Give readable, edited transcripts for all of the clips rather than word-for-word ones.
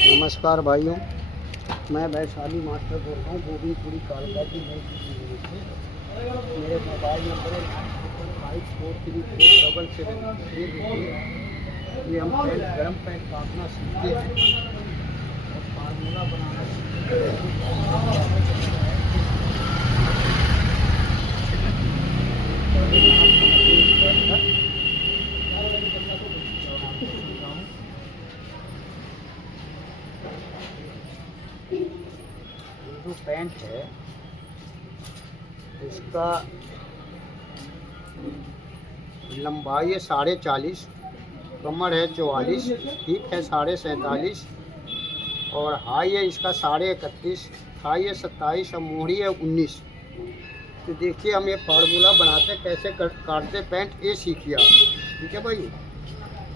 नमस्कार भाइयों, मैं वैशाली मास्टर बोल रहा हूँ गोविंदपुरी कालका की नई दिल्ली से। मेरे मोबाइल नंबर है 943477। ये हम गर्म पैंट काटना सीखते हैं और फार्मूला बनाना सीखते हैं। जो पैंट है इसका लंबाई है 40.5, कमर है 44, हिप है 47.5 और हाई है इसका 31.5, थाई है 27 और मोहरी है 19। तो देखिए हम ये फार्मूला बनाते कैसे काटते पैंट, ये सीखिए आप। ठीक है भाई,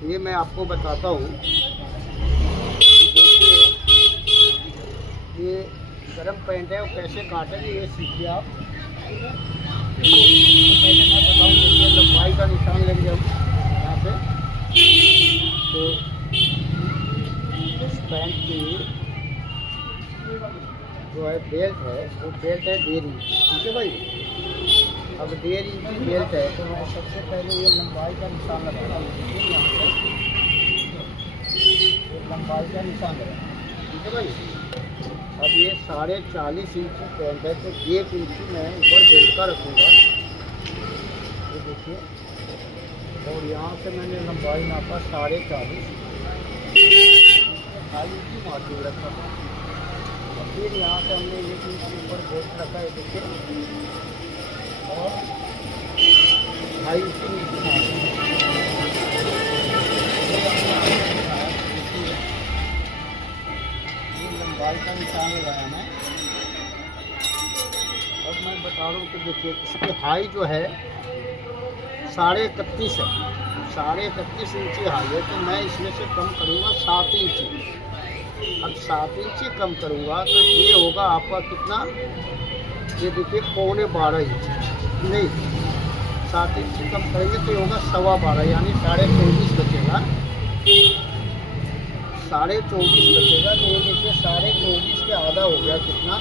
ये मैं आपको बताता हूँ। देखिए ये गर्म पैंट है, वो कैसे काटेंगे ये सीखिए आप। पहले मैं बताऊँ, देखिए लंबाई का निशान लेंगे हम यहाँ से। तो इस पैंट की जो है बेल्ट है, वो बेल्ट है 1.5 इंच। ठीक है भाई, अब 1.5 इंच की बेल्ट है तो मैं सबसे पहले ये लंबाई का निशान लगा रहा हूँ। यहाँ से लंबाई का निशान लगा। ठीक है भाई, अब ये 40.5 इंच की पैंट है तो 1 इंच मैं ऊपर बेल्ट का रखूँगा। ये देखिए, और यहाँ से मैंने लंबाई नापा 40.5, 2.5 इंच मार्जिन रखा। और फिर यहाँ से हमने 1 इंच के ऊपर बेल्ट रखा है, देखिए, और 2.5 इंच की नीचे मार्जिन। लंबाई का निशान लगाया मैं। अब मैं बता रहा हूँ कि देखिए इसकी हाई जो है 31.5 है, 31.5 इंची हाई है। तो मैं इसमें से कम करूँगा 7 इंची। अब 7 इंची कम करूँगा तो ये होगा आपका कितना, ये देखिए 12.25 इंच। नहीं, 7 इंची कम करेंगे तो ये होगा 12.25, यानी 24.5 बचेगा। 24.5 बचेगा। तो ये देखिए 24.5 के आधा हो गया कितना,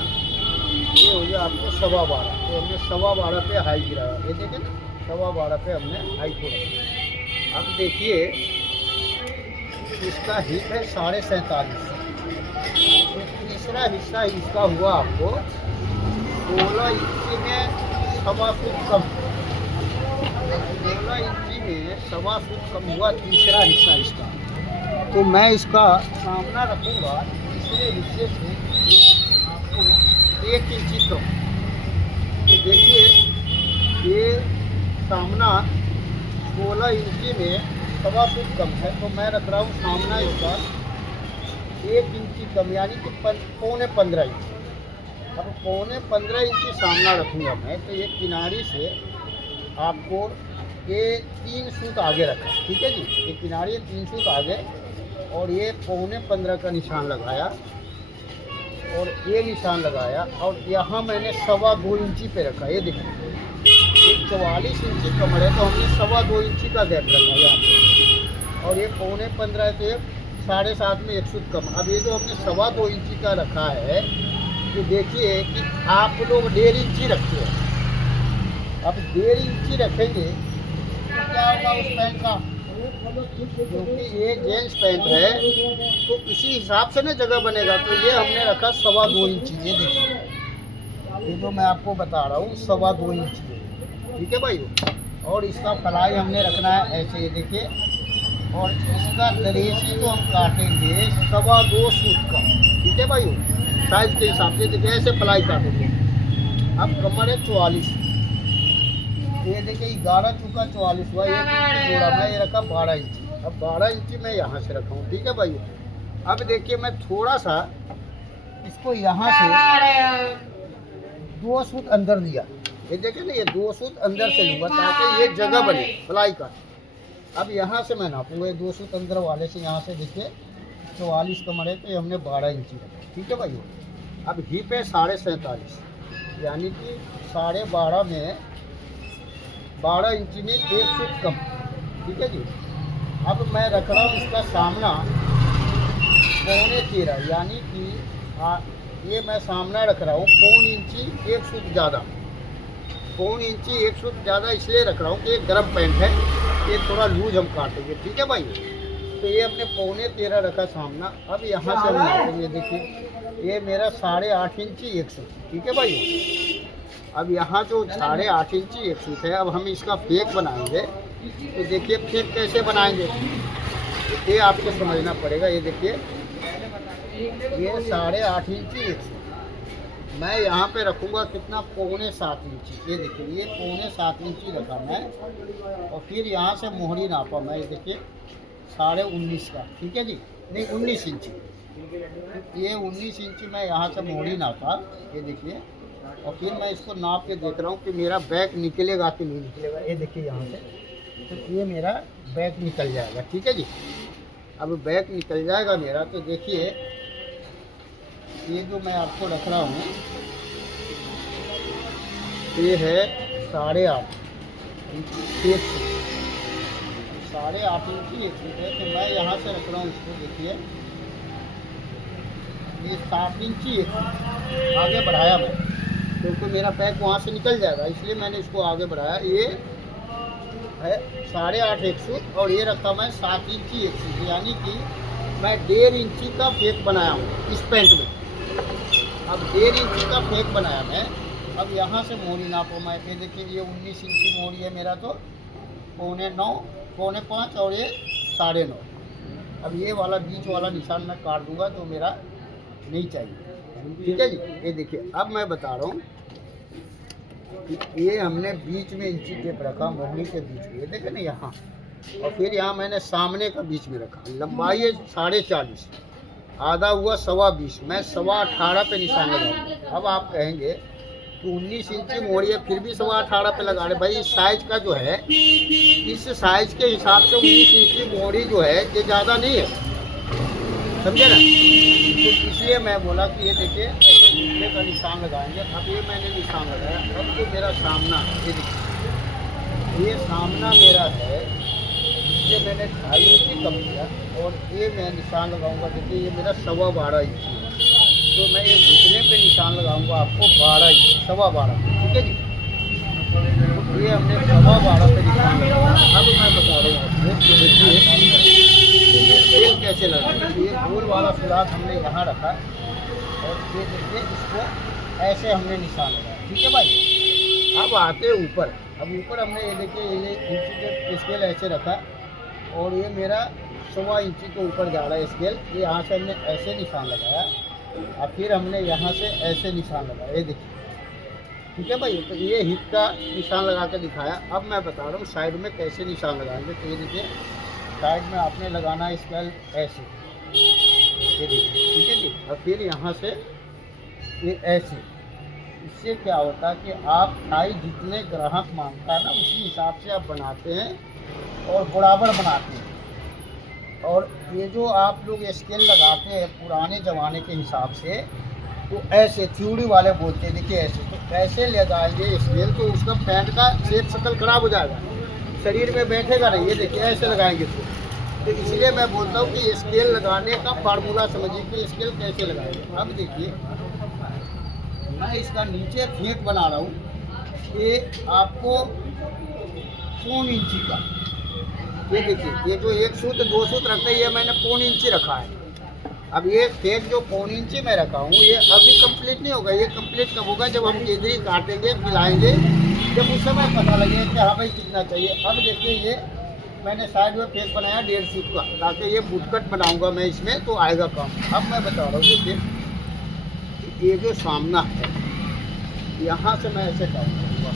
ये हो गया आपको 12.25। तो हमने 12.25 पे हाई गिराया। ये देखिए ना, 12.25 पे हमने हाई को रखा। अब देखिए इसका हिप है 47.5। तो तीसरा हिस्सा इसका हुआ आपको 16 इंची में 1.25 फुट कम। 16 इंची में 1.25 फुट कम हुआ तीसरा हिस्सा इसका। तो मैं इसका सामना रखूँगा तीसरे हिस्से से आपको 1 इंची कम। तो देखिए ये सामना 16 इंची में 1.25 फुट कम है, तो मैं रख रहा हूँ सामना इसका 1 इंची कम, यानी कि 15.25 इंच। अब 15.25 इंची सामना रखूँगा मैं। तो ये किनारी से आपको ये 3 सूत आगे रखा। ठीक है जी, ये किनारी 3 सूत आगे और ये 15.25 का निशान लगाया और ये निशान लगाया। और यहाँ मैंने 2.25 इंची पे रखा। ये देखिए, ये 44 इंची कमर है तो हमने 2.25 इंची का गैप रखा यहाँ पे। और ये 15.25 है तो ये 7.5 में 1 सूत कम। अब ये जो हमने 2.25 इंची का रखा है, तो देखिए कि आप लोग 1.5 इंची रखते हैं। अब 1.5 इंची रखेंगे तो क्या होगा उस पैंट का, क्योंकि ये जेंट्स पैंट है तो इसी हिसाब से ना जगह बनेगा। तो ये हमने रखा 2.25 इंची। ये देखिए, ये जो मैं आपको बता रहा हूँ 2.25 इंची है। ठीक है भाई, और इसका फलाई हमने रखना है ऐसे, ये देखिए। और इसका दरेसी तो हम काटेंगे 2.25 सूट का। ठीक है भाई, साइज के हिसाब से देखिए ऐसे फलाई काटेंगे। अब कमर है 44, ये देखिए 11 चुका 44 हुआ। ये जोड़ा मैं ये रखा 12 इंची। अब 12 इंची मैं यहाँ से रखा हूँ। ठीक है भाई, अब देखिए मैं थोड़ा सा इसको यहाँ से 2 सूत अंदर दिया। ये देखिए ना, ये 2 सूत अंदर से लूँगा ताकि ये जगह बने फलाई का। अब यहाँ से मैं नापूंगा 2 सूत अंदर वाले से। यहाँ से देखिए 44 कमर है तो ये हमने 12 इंची रखा। ठीक है भाई, अब हिप है 47.5, यानी कि 12.5 में 12 इंची में 1 फुट कम। ठीक है जी। अब मैं रख रहा हूँ इसका सामना 13 यानी कि ये मैं सामना रख रहा हूँ 1 इंची 1 सूत ज़्यादा, 1 इंची 1 सूत ज़्यादा इसलिए रख रहा हूँ कि ये गर्म पैंट है, ये थोड़ा लूज हम काटेंगे, ठीक है भाई। तो ये हमने 13.25 रखा सामना। अब यहाँ से हम नापेंगे, देखिए ये मेरा 8.5 इंची 1 सूत, ठीक है भाई। अब यहाँ जो 8.5 इंची 1 सूत है, अब हम इसका फेक बनाएंगे। तो देखिए फेक कैसे बनाएंगे ये आपको समझना पड़ेगा। ये देखिए ये 8.5 इंची 1 सूत मैं यहाँ पे रखूँगा कितना, 7.25 इंची। ये देखिए ये 7.25 इंची रखा मैं, और फिर यहाँ से मोहरी नापा मैं, ये देखिए 19.5 का, ठीक है जी, नहीं 19 इंची। ये 19 इंची मैं यहाँ से मोहरी नापा, ये देखिए, और फिर मैं इसको नाप के देख रहा हूँ कि मेरा बैक निकलेगा कि नहीं निकलेगा। ये देखिए यहाँ से, तो ये मेरा बैक निकल जाएगा, ठीक है जी। अब बैक निकल जाएगा मेरा, तो देखिए ये जो मैं आपको रख रहा हूँ ये है 8.5 इंची 1 सूत, 8.5 इंची 1 सूत है। तो मैं यहाँ से रख रहा हूँ इसको, देखिए ये 7 इंची 1 सूत आगे बढ़ाया मैं, क्योंकि मेरा पैक वहाँ से निकल जाएगा, इसलिए मैंने इसको आगे बढ़ाया। ये है 8.5 1 सूत, और ये रखा मैं 7 इंची 1 सूत, यानी कि मैं 1.5 इंची का फेक बनाया हूँ इस पैंट में। अब 1.5 इंची का फेक बनाया मैं। अब यहाँ से मोहरी नापो मैं, ये देखिए ये 19 इंची मोहरी है मेरा, तो 9.25, 5.25 और ये 9.5। अब ये वाला बीच वाला निशान मैं काट दूंगा, तो मेरा नहीं चाहिए, ठीक है जी। ये देखिए अब मैं बता रहा हूँ कि ये हमने बीच में इंची टेप रखा, मोहरी के बीच में, ये देखे ना यहाँ, और फिर यहाँ मैंने सामने का बीच में रखा। लंबाई है 40.5, आधा हुआ 20.25, मैं 18.25 पे निशान लगाऊंगा। अब आप कहेंगे कि 19 इंची मोहरी है फिर भी 18.25 पे लगा रहे भाई, इस साइज का जो है, इस साइज के हिसाब से 19 इंची मोहरी जो है ये ज़्यादा नहीं है, समझे ना। तो इसलिए मैं बोला कि ये देखिए ऐसे घुटने का निशान लगाएंगे। अब ये मैंने निशान लगाया। अब जो मेरा सामना, ये देखिए ये सामना मेरा है, इसलिए मैंने 2.5 इंची कम किया, और ये मैं निशान लगाऊंगा, देखिए ये मेरा 12.25 इंची है। तो मैं ये घुटने पे निशान लगाऊंगा आपको 12 इंची, 12.25, ठीक है जी। तो ये हमने 12.25 पे निशान लगाया। अब मैं बता रहा हूँ आपको कि देखिए स्केल कैसे लगा। ये गोल वाला सुराख हमने यहाँ रखा, और ये देखिए इसको ऐसे हमने निशान लगाया, ठीक है भाई। अब आते ऊपर, अब ऊपर हमने ये देखिए ये इंची के स्केल ऐसे रखा, और ये मेरा 1.25 इंची के ऊपर जा रहा है स्केल। ये यहाँ से हमने ऐसे निशान लगाया, और फिर हमने यहाँ से ऐसे निशान लगाया, ये देखिए, ठीक है भाई। तो ये हिप का निशान लगा के दिखाया। अब मैं बता रहा हूँ साइड में कैसे निशान लगाएंगे। तो ये देखिए साइड में आपने लगाना है स्केल ऐसे, ये देखिए, ठीक है जी। और फिर यहाँ से ये ऐसे, इससे क्या होता है कि आप थाई जितने ग्राहक मांगता है ना, उसी हिसाब से आप बनाते हैं और बराबर बनाते हैं। और ये जो आप लोग स्केल लगाते हैं पुराने ज़माने के हिसाब से, तो ऐसे थ्योरी वाले बोलते हैं, देखिए ऐसे, तो ऐसे लगाएंगे स्केल, तो उसका पैंट का शेप शक्ल खराब हो जाएगा, शरीर में बैठेगा नहीं। ये देखिए ऐसे लगाएंगे तो इसलिए मैं बोलता हूँ कि स्केल लगाने का फार्मूला समझिए कि स्केल कैसे लगाएंगे। अब देखिए मैं इसका नीचे फेक बना रहा हूँ, ये आपको 1 इंची का, ये देखिए ये जो 1 सूत 2 सूत रखते हैं, ये मैंने 1 इंची रखा है। अब ये फेक जो 1 इंची में रखा हूँ, ये अभी कंप्लीट नहीं होगा। ये कंप्लीट कब होगा, जब हम केजरी काटेंगे, मिलाएंगे, जब उस समय पता लगेगा कि हाँ भाई कितना चाहिए। अब देखिए ये मैंने साइड में फेक बनाया 1.5 सूत का, ताकि ये बुटकट बनाऊंगा मैं इसमें, तो आएगा काम। अब मैं बता रहा हूँ, देखिए ये जो सामना है, यहाँ से मैं ऐसे काम करूँगा,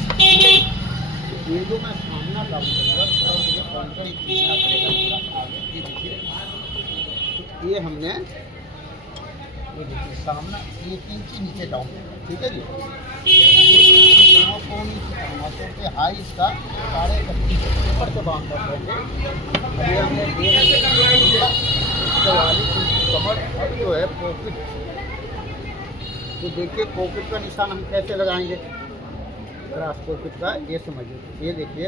ये जो मैं सामना काम करूँगा, थोड़ा मुझे काउंटर खींचना पड़ेगा थोड़ा आगे। ये देखिए तो ये हमने, ये देखिए सामना 1 इंची नीचे डाउन, ठीक है जी। तो हाई इसका 31.5 ऊपर से बांध कर देंगे। ये हमने 44 इंची कमर। अब जो है पॉकेट, तो देखिए पॉकेट का निशान हम कैसे लगाएंगे, क्रॉस पॉकेट का, ये समझिए। ये देखिए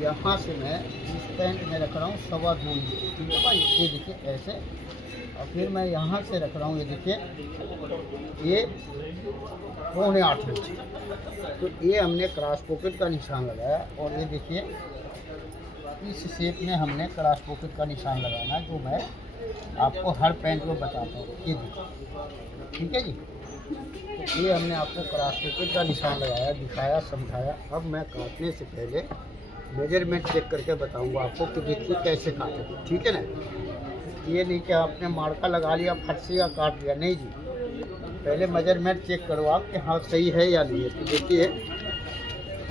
यहाँ से मैं इस पैंट में रख रहा हूँ 2.25 इंच, ठीक है भाई। ये देखिए ऐसे, और फिर मैं यहाँ से रख रहा हूँ, ये देखिए ये 7.25 इंच। तो ये हमने क्रॉस पॉकेट का निशान लगाया, और ये देखिए इस शेप में हमने क्रॉस पॉकेट का निशान लगाना है, जो मैं आपको हर पैंट को बताता हूँ। ये देखिए, ठीक है जी। तो ये हमने आपको क्रॉस पॉकेट का निशान लगाया, दिखाया, समझाया। अब मैं काटने से पहले मेजरमेंट चेक करके बताऊंगा आपको कि देखिए कैसे काटें, ठीक है ना। ये नहीं कि आपने मार्का लगा लिया, फट से या काट लिया, नहीं जी। पहले मेजरमेंट चेक करो आप कि हाँ सही है या नहीं है। तो देखिए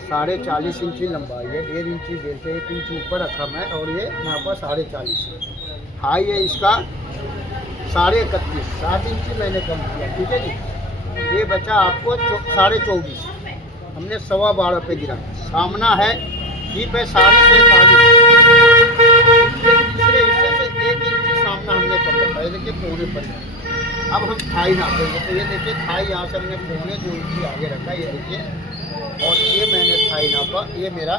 4.5 इंची लंबाई है, 1.5 इंची बेल्ट है, 1 इंच ऊपर रखा मैं, और ये नापा 4.5। हाई है इसका 31.5, 7 इंची मैंने कम किया, ठीक है जी। ये बचा आपको 24.5, हमने 12.25 पे गिरा। सामना है डीप है 43.45, तीसरे हिस्से से 1 इंची सामना हमने कम रखा है, देखिए 2.25। अब हम थाई नापेंगे, तो ये देखिए थाई यहाँ से हमने 2.25 इंची आगे रखा, ये देखिए, और ये मैंने थाई नापा, ये मेरा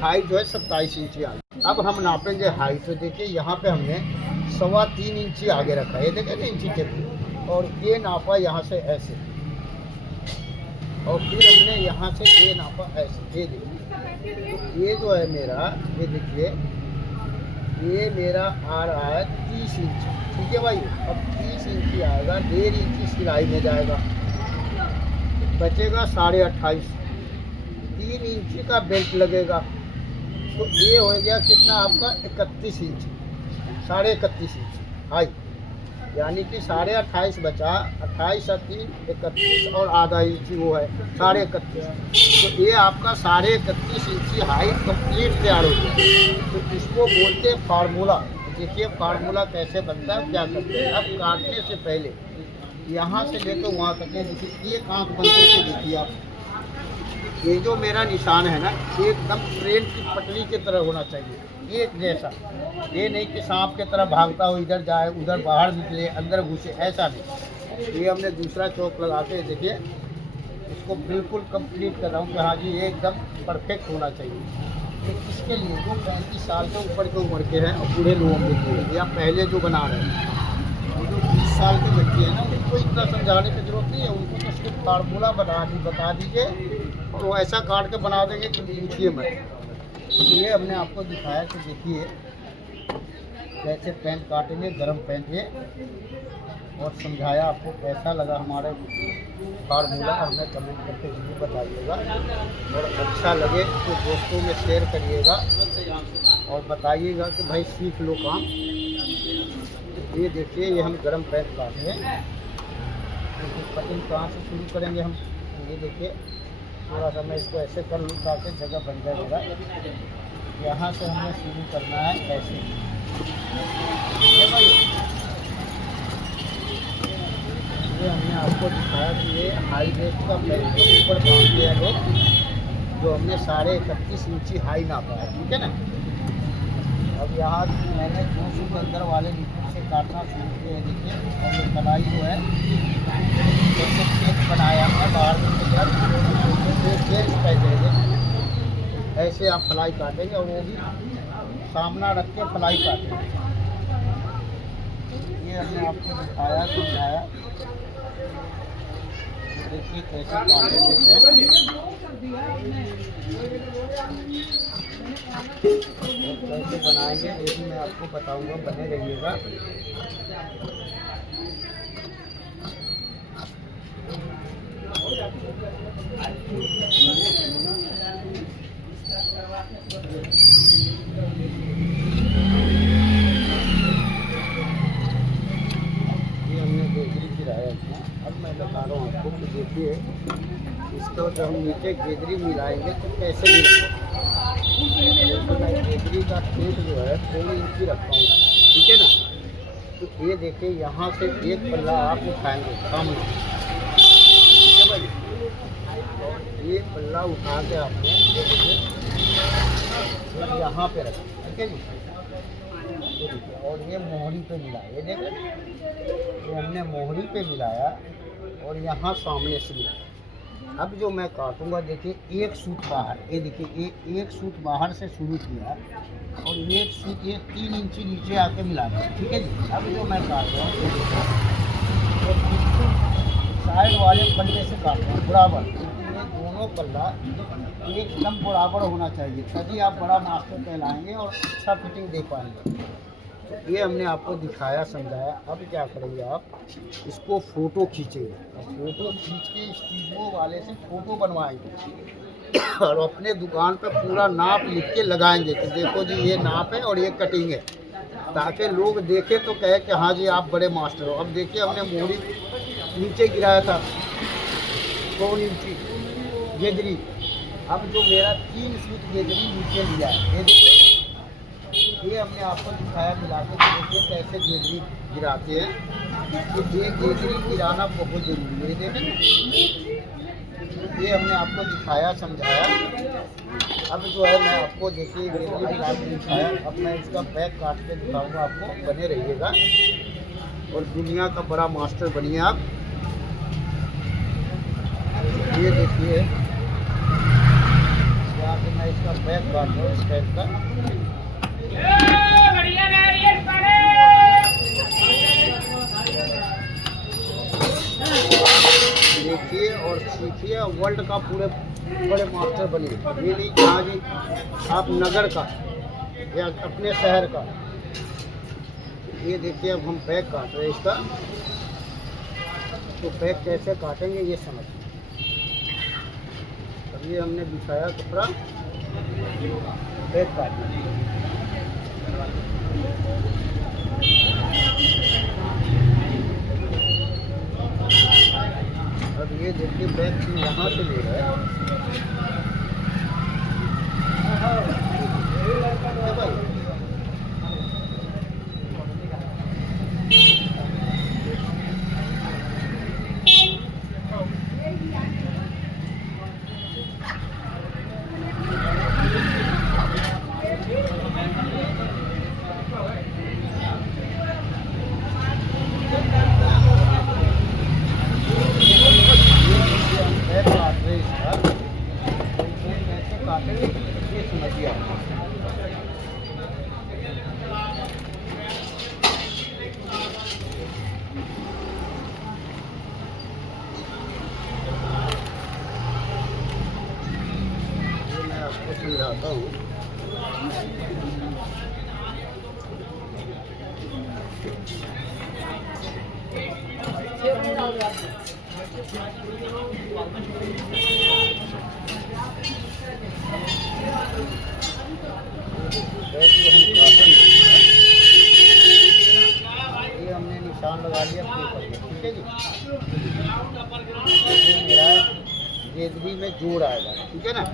थाई जो है 27 इंची आगे। अब हम नापेंगे हाई, तो देखिए यहाँ पे हमने 3.25 इंची आगे रखा, ये देखिए ना इंची टेप, और ये नापा यहाँ से ऐसे, और फिर हमने यहाँ से ये नापा ऐसे, ये देखिए। तो ये जो है मेरा, ये देखिए ये मेरा आ रहा है 30 इंच, ठीक है भाई। अब 30 इंची आएगा, 1.5 इंची सिलाई में जाएगा, बचेगा 28.5, 3 इंची का बेल्ट लगेगा। तो ये हो गया कितना आपका 31 इंच, 31.5 इंच हाई, यानी कि 28.5 बचा, 28 और 3 31, और आधा इंची वो है 31.5। तो ये आपका 31.5 इंची हाई कंप्लीट तैयार हो गया। तो इसको बोलते हैं फार्मूला। देखिए फार्मूला कैसे बनता है, क्या करते हैं। अब काटने से पहले यहाँ से लेकर वहाँ तक, देखिए एक आँख बंद करके देखिए आप, ये जो मेरा निशान है ना, एकदम ट्रेन की पटरी की तरह होना चाहिए, एक जैसा। ये नहीं कि सांप की तरह भागता हो, इधर जाए उधर बाहर निकले अंदर घुसे, ऐसा नहीं। ये हमने दूसरा चौक लगा के देखिए इसको बिल्कुल कंप्लीट कर रहा हूँ कि हाँ जी ये एकदम परफेक्ट होना चाहिए। तो इसके लिए जो 35 साल से ऊपर के उम्र के हैं और बूढ़े लोगों के लिए, या पहले जो बना रहे हैं, जो 20 साल के बच्चे हैं ना, उनको इतना समझाने की जरूरत नहीं है। उनको तो सिर्फ फार्मूला बता दीजिए, और वो ऐसा काट के बना देंगे कि पूछिए मत। तो ये हमने आपको दिखाया कि देखिए कैसे पैंट काटेंगे, गर्म पैंट ये, और समझाया आपको। कैसा लगा हमारा फार्मूला हमें कमेंट करके जरूर बताइएगा, और अच्छा लगे तो दोस्तों में शेयर करिएगा, और बताइएगा कि भाई सीख लो काम। ये देखिए ये हम गर्म पैंट काटे हैं, तो कटिंग कहाँ से शुरू करेंगे हम, ये देखिए थोड़ा सा मैं इसको ऐसे कर लूँ ताकि जगह बन जाए मेरा। यहाँ से हमें शुरू करना है ऐसे, ये भाई ये हमने आपको दिखाया कि ये हाई वेस्ट का पैंट के ऊपर बांध दिया है, जो हमने 31.5 इंची हाई नापा है, ठीक है ना। अब यहाँ मैंने 2 फुट अंदर वाले लिक्विड से काटना शुरू किया, देखिए। और ये कलाई जो है जैसे केक बनाया है बाहर में ऐसे आप फ्लाई काटेंगे, और वो भी सामना रख के फ्लाई काटेंगे। ये हमने आपको दिखाया, समझाया, देखिए कैसे काटेंगे और कैसे बनाएंगे, ये भी मैं आपको बताऊंगा, बने रहिएगा। ये हमने गेजरी गिराया था। अब मैं बता रहा हूँ आपको कि देखिए इसको जब हम नीचे गेजरी मिलाएंगे तो कैसे मिलाएंगे। तो मैं गेजरी का खेत जो है 3 इंची रखा हूँ, ठीक है ना। तो ये देखिए यहाँ से एक पल्ला आप उठाएंगे सामने, ठीक है भाई, और ये पल्ला उठा के आपने यहाँ पे रखें, ठीक है जी। ये देखिए, और ये मोहरी पे मिलाया, ये देखिए ये हमने मोहरी पे मिलाया, और यहाँ सामने से मिलाया, अब जो मैं काटूंगा, देखिए एक सूत बाहर, ये देखिए एक सूत बाहर से शुरू किया और एक सूत ये 3 इंची नीचे आके मिला दिया, ठीक है जी। अब जो मैं काट रहा हूँ, तो साइड वाले पल्ले से काट रहा हूँ बराबर, ये दोनों पल्ला एकदम बराबर होना चाहिए, तभी आप बड़ा मास्टर कहलाएंगे और अच्छा फिटिंग दे पाएंगे। ये हमने आपको दिखाया समझाया। अब क्या करेंगे, आप इसको फ़ोटो खींचेंगे, फ़ोटो खींच के स्टीरियो वाले से फ़ोटो बनवाएंगे और अपने दुकान पे पूरा नाप लिख के लगाएंगे कि देखो जी ये नाप है और ये कटिंग है, ताकि लोग देखें तो कहे कि हाँ जी आप बड़े मास्टर हो। अब देखिए हमने मोड़ी नीचे गिराया था 2 इंची गेजरी, अब जो मेरा 3 फुट गेजरी नीचे लिया है, ये देखिए, ये हमने आपको दिखाया मिला के, देखिए कैसे गेजरी गिराते हैं। तो ये गेजरी गिराना बहुत ज़रूरी है, देखें ये हमने आपको दिखाया समझाया। अब जो है मैं आपको देखिए गेजरी गिरा के दिखाया, अब मैं इसका बैक काट के दिखाऊंगा आपको, बने रहिएगा और दुनिया का बड़ा मास्टर बनिए आप। ये देखिए यहाँ पे मैं इसका बैक काट रहा हूँ इस टाइप का। देखिए और सीखिए, वर्ल्ड का पूरे बड़े मास्टर बनिए। ये नहीं कहाँ जी आप नगर का या अपने शहर का। ये देखिए अब हम बैक काट रहे हैं इसका, तो बैक कैसे काटेंगे ये समझिए। अब ये हमने बिछाया कपड़ा, बैक काटना। अब ये देखिए बैक यहाँ से ले रहा है, समझाता हूँ। ये हमने निशान लगा लिया पेपर में, ठीक है जी। ये मेरा गेजरी में जोड़ आएगा, ठीक है ना।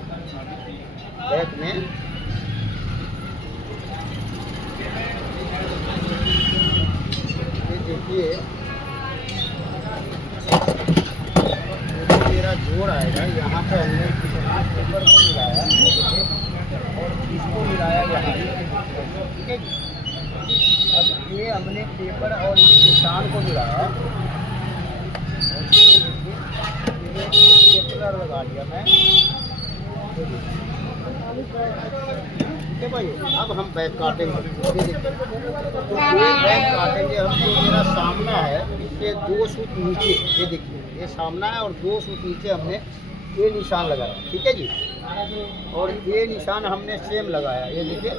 बैक में ये देखिए मेरा जोड़ आएगा, यहाँ पे हमने पेपर को मिलाया और इसको मिलाया यहाँ, ठीक है जी। अब ये हमने पेपर और इस निशान को मिलाया और ये कलर लगा लिया मैं, ठीक है भाई। अब हम बैक काटेंगे, तो ये बैक काटेंगे हम। जो मेरा सामना है इससे 2 सूत नीचे, ये देखिए ये सामना है और 2 सूत नीचे हमने ये निशान लगाया, ठीक है जी। और ये निशान हमने सेम लगाया, ये देखिए।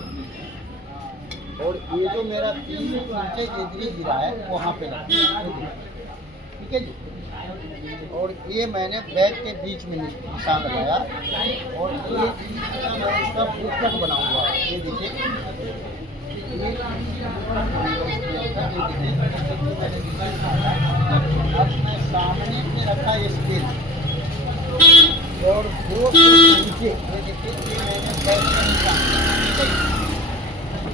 और ये जो मेरा 3 सूत नीचे गेजरी गिरा है वहाँ पे लगाया, ठीक है जी। और ये मैंने बैक के बीच में निशान लगाया और ये मैं इसका फुटकट बनाऊंगा, ये देखिए। अब मैं सामने पे रखा ये स्केल और 2 नीचे, ये देखिए ये मैंने बैक में निशान।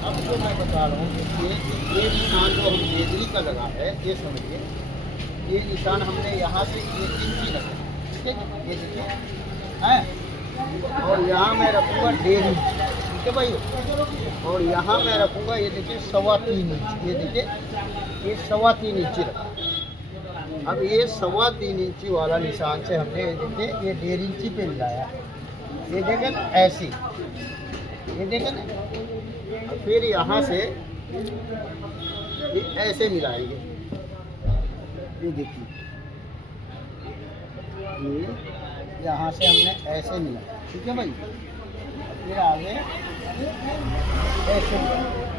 अब जो मैं बता रहा हूँ देखिए, ये निशान जो हम गेजरी का लगा है, ये समझिए ये निशान हमने यहाँ से 1 इंची रखा, ठीक है। ये देखिए हैं, और यहाँ मैं रखूँगा 1.5 इंच, ठीक है भाई। और यहाँ मैं रखूँगा ये देखिए 3.25 इंच, ये देखिए ये 3.25 इंच रखा, अब ये 3.25 इंची वाला निशान से हमने ये देखिए ये 1.5 इंची पे मिलाया। ये देखें ना ऐसी, ये देखें ना। फिर यहाँ से ये ऐसे मिलाएंगे। ये देखिए ये यहाँ से हमने ऐसे मिलाया, ठीक है भाई। फिर आगे ऐसे मिलाया।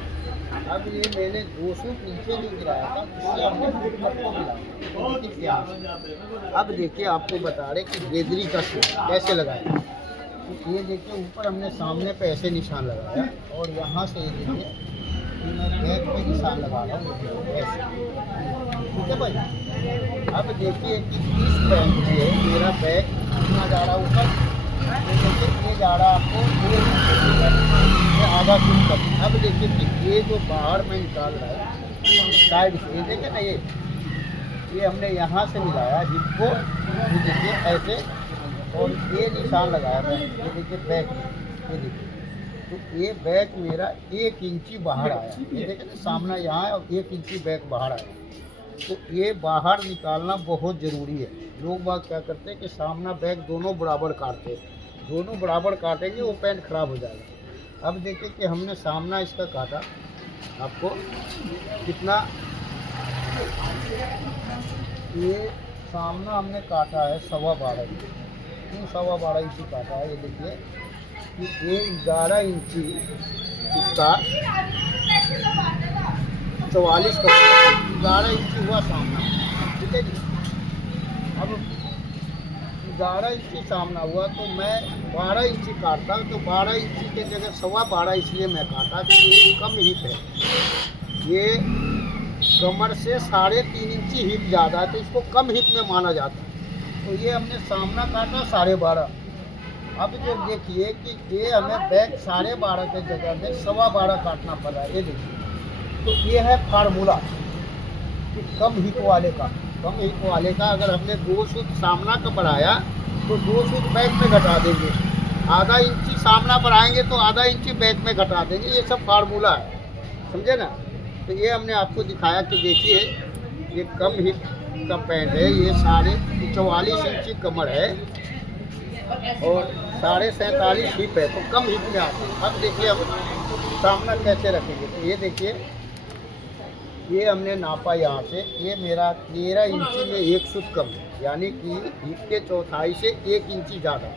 अब ये मैंने 200 नीचे नहीं गिराया था, इससे हमने फुटमट को मिलाया। अब देखिए आपको बता रहे कि बेदरी का शेप कैसे लगाया। तो ये देखिए ऊपर हमने सामने पे ऐसे निशान लगाया और यहाँ से ये देखिए मैं बैक पे निशान लगा रहा हूँ ऐसे, ठीक है भाई। अब देखिए कि इस पैंट से मेरा बैक कितना जा रहा है ऊपर, ये जा रहा है आपको आधा फुट तक। अब देखिए कि ये जो बाहर में निकाल रहा है साइड से, ये देखिए ना ये हमने यहाँ से मिलाया हिप को, ये देखिए ऐसे, और ये निशान लगाया मैं, ये देखिए बैक, ये देखिए। तो ये बैक मेरा 1 इंची बाहर आया, ये देखिए ना सामना यहाँ है और 1 इंची बैक बाहर आया। तो ये बाहर निकालना बहुत ज़रूरी है। लोग बात क्या करते हैं कि सामना बैक दोनों बराबर काटते हैं, दोनों बराबर काटेंगे वो पैंट खराब हो जाएगा। अब देखिए कि हमने सामना इसका काटा, आपको कितना, ये सामना हमने काटा है 12.25 इंची, क्यों 12.25 इंची काटा है। ये देखिए कि ये 11 इंची इसका 44 का 11 इंची हुआ सामना, ठीक है जी। अब 11 इंची सामना हुआ तो मैं 12 इंची काटता, तो 12 इंची के जगह 12.25 इसलिए मैं काटा कि ये कम हिप है। ये कमर से 3.5 इंची हिप ज़्यादा है तो इसको कम हिप में माना जाता है। तो ये हमने सामना काटा 12.5। अब जो देखिए कि ये हमें बैक 12.5 के जगह में 12.25 काटना पड़ा है। ये देखिए तो ये है फार्मूला कि कम हिप वाले का, कम हिप वाले का अगर हमने 2 सूत सामना का बढ़ाया तो 2 सूत बैक में घटा देंगे, आधा इंची सामना बढ़ाएंगे तो आधा इंची बैक में घटा देंगे। ये सब फार्मूला है, समझे ना। तो ये हमने आपको दिखाया कि देखिए ये कम हिप का पैंट है, ये 44 इंची कमर है और 47.5 हिप है, तो कम हिप में आते हैं। अब देखिए हम सामना कैसे रखेंगे। तो ये देखिए ये हमने नापा यहाँ से, ये मेरा 13 इंची में 1 सूत कम है, यानी कि हिप के चौथाई से 1 इंची ज़्यादा।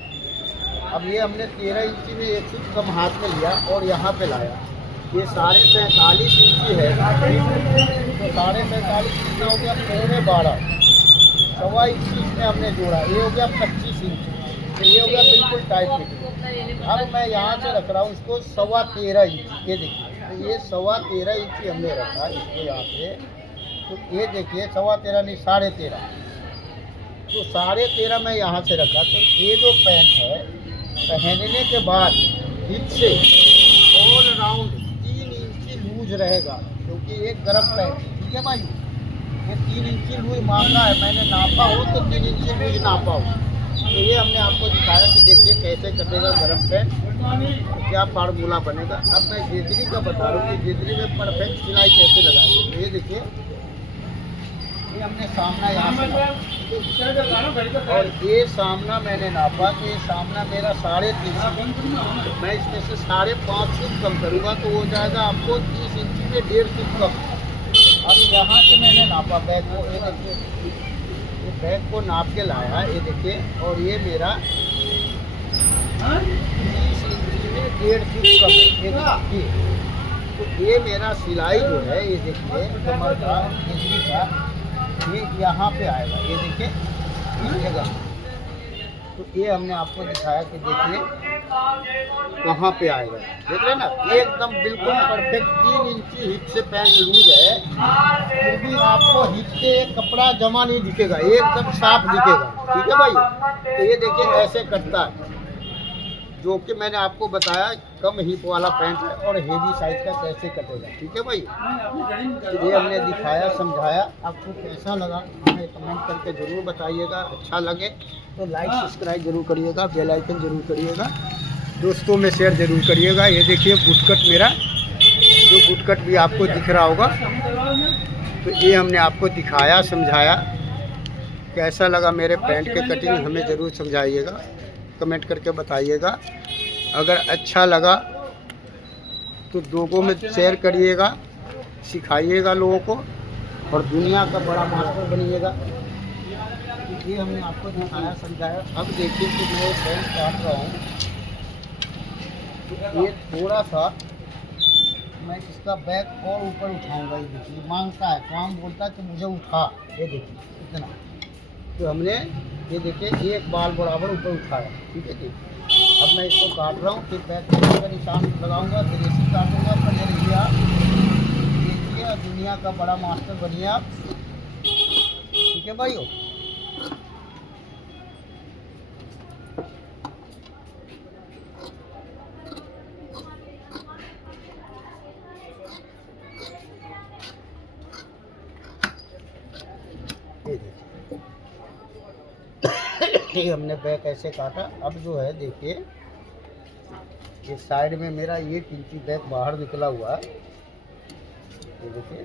अब ये हमने 13 इंची में 1 सूत कम हाथ में लिया और यहाँ पे लाया। ये 47.5 इंची है तो 47.5 कितना हो गया, 12.25, 1.25 इंची इसमें हमने जोड़ा, ये हो गया 25 इंची। तो ये हो गया बिल्कुल टाइट फिटिंग। अब मैं यहाँ से रख रहा हूँ इसको 13.25 इंची, ये देखिए तो ये 13.25 इंची हमने रखा इसको यहाँ पे। तो ये देखिए 13.25 नहीं 13.5, तो 13.5 मैं यहाँ से रखा। तो ये जो पैंट है पहनने के बाद हिप से ऑल राउंड 3 इंची लूज रहेगा, क्योंकि ये गर्म पैंट, ठीक है भाई। ये 3 इंची लूज मांगा है, मैंने नापा हो तो 3 इंची लूज नापा हो। तो ये हमने आपको दिखाया कि देखिए कैसे कटेगा गर्म पैंट, क्या फार्मूला बनेगा। अब मैं जेतरी का बता रहा हूँ कि जेतरी में परफेक्ट सिलाई कैसे लगाएंगे। तो ये देखिए ये हमने सामना यहाँ से और ये सामना मैंने नापा कि ये सामना मेरा 3.5, मैं इसमें से 5.5 सूट कम करूँगा तो हो जाएगा आपको 30 इंची में 1.5 सूट कम। अब यहाँ से मैंने नापा बैक को, ये देखिए ये बैक को नाप के लाया, ये देखिए, और ये मेरा 30 इंची में 1.5 सूट कम है, ये देखिए। तो ये मेरा सिलाई जो है ये देखिए कमर का बिजली का ये यहाँ पे आएगा, ये देखिए इस जगह। तो ये हमने आपको दिखाया कि देखिए कहाँ पे आएगा, देख रहे हैं ना, एकदम बिल्कुल परफेक्ट 3 इंची हिप से पैंट लूज है, फिर भी आपको हिप से कपड़ा जमा नहीं दिखेगा, एकदम साफ दिखेगा, ठीक है भाई। तो ये देखिए ऐसे कटता है, जो कि मैंने आपको बताया कम हिप वाला पैंट है और हेवी साइज का कैसे कटेगा, ठीक है भाई। तो ये हमने दिखाया समझाया, आपको कैसा लगा हमें कमेंट करके ज़रूर बताइएगा। अच्छा लगे तो लाइक सब्सक्राइब जरूर करिएगा, बेल आइकन जरूर करिएगा, दोस्तों में शेयर जरूर करिएगा। ये देखिए बुटकट मेरा, जो बुटकट भी आपको दिख रहा होगा, तो ये हमने आपको दिखाया समझाया कैसा लगा मेरे पैंट के कटिंग हमें ज़रूर समझाइएगा, कमेंट करके बताइएगा। अगर अच्छा लगा तो लोगों में शेयर करिएगा, सिखाइएगा लोगों को और दुनिया का बड़ा मास्टर बनिएगा। ये हमने आपको दिखाया समझाया। अब देखिए कि मैं पैंट काट रहा हूँ, तो ये थोड़ा सा मैं इसका बैग और ऊपर उठाऊंगा। ये देखिए मांगता है, काम बोलता है कि मुझे उठा। ये देखिए इतना, तो हमने ये देखिए एक बाल बराबर ऊपर उठाया। ठीक है जी। अब मैं इसको काट रहा हूँ, फिर बैग का निशान लगाऊंगा, फिर इसी काटूंगा। बने रहिए आप, देखिए दुनिया का बड़ा मास्टर बनिए आप। ठीक है भाइयों। ये हमने बैक ऐसे काटा। अब जो है देखिए ये साइड में मेरा 1 इंची बैक बाहर निकला हुआ है। ये देखिए,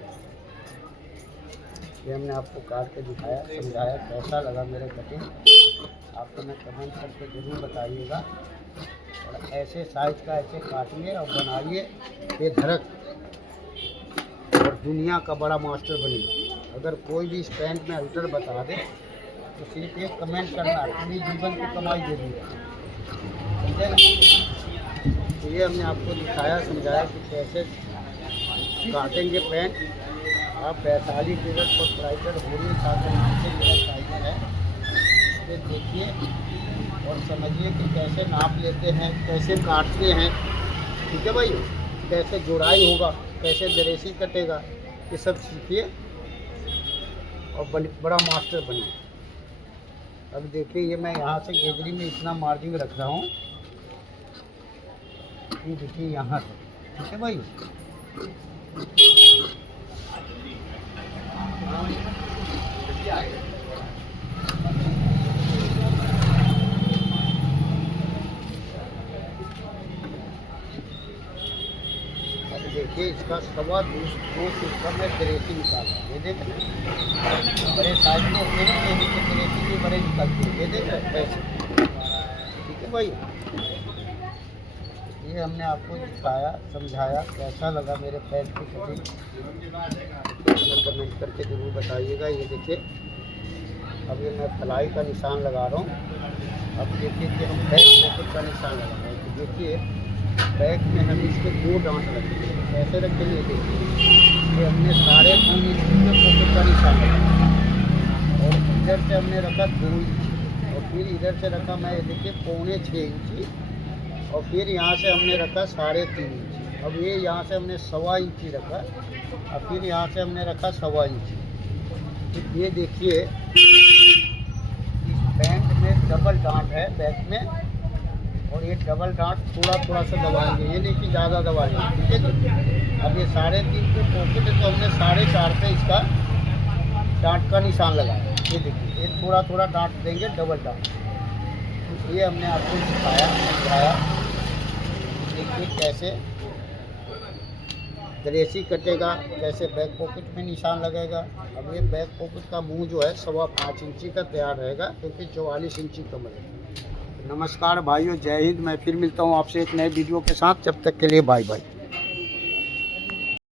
ये हमने आपको काट के दिखाया समझाया। कैसा लगा मेरे कटिंग आपको मैं कमेंट करके ज़रूर बताइएगा। और ऐसे साइज का ऐसे काटिए और बनाइए बेधड़क और दुनिया का बड़ा मास्टर बनिए। अगर कोई भी इस पैंट में अल्टर बता दे तो सिर्फ एक कमेंट करना, अपनी जीवन की कमाई दे दिया। समझे ना? तो ये हमने आपको दिखाया समझाया कि कैसे काटेंगे पैंट। आप वैशाली टेलर प्रोप्राइटर होली साथ से मेरा टाइगर है, इसे देखिए और समझिए कि कैसे नाप लेते हैं, कैसे काटते हैं। ठीक है भाई, कैसे जोड़ाई होगा, कैसे दरेसी कटेगा, ये सब सीखिए और बड़ा मास्टर बनिए। अब देखिए ये मैं यहाँ से गेजरी में इतना मार्जिन रख रहा हूँ, ये देखिए यहाँ से। ठीक है भाई। देखिए इसका 2.25 फीट का मैं दरेसी निकाला। ये देख रहे हैं बड़े साइज में मेरे दरेसी भी बड़े निकलते हैं। ये देख रहे हैं ऐसे। ठीक है भाई, ये हमने आपको दिखाया समझाया। कैसा लगा मेरे पैंट की कटिंग कमेंट करके ज़रूर बताइएगा। ये देखिए अब ये मैं फलाई का निशान लगा रहा हूँ। अब देखिए कि हम बैक पॉकेट का निशान लगा रहे हैं। तो देखिए बैक में हम इसके 2 डांट रखेंगे। कैसे रखेंगे देखिए, ये हमने 3.5 इंच में पॉकेट का निशान लगाया और इधर से हमने रखा 2 इंच और फिर इधर से रखा मैं ये देखिए 5.25 इंची और फिर यहाँ से हमने रखा 3.5 इंची। अब ये यहाँ से हमने 1.25 इंची रखा और फिर यहाँ से हमने रखा 1.25 इंची। तो ये देखिए इस पैंट में डबल डांट है बैक में और ये डबल डांट थोड़ा थोड़ा सा दबाएंगे, ये नहीं कि ज़्यादा दबाएंगे। ठीक है जी। अब ये 3.5 पे पॉकेट है तो हमने 4.5 पे इसका डांट का निशान लगाया। ये देखिए ये थोड़ा थोड़ा डांट देंगे डबल डांट। तो ये हमने आपको सिखाया समझाया। देखिए कैसे दरेसी कटेगा, कैसे बैक पॉकेट में निशान लगेगा। अब ये बैक पॉकेट का मुंह जो है 5.25 इंची का तैयार रहेगा क्योंकि 44 इंची कमर है। नमस्कार भाइयों, जय हिंद। मैं फिर मिलता हूँ आपसे एक नए वीडियो के साथ। जब तक के लिए बाय बाय।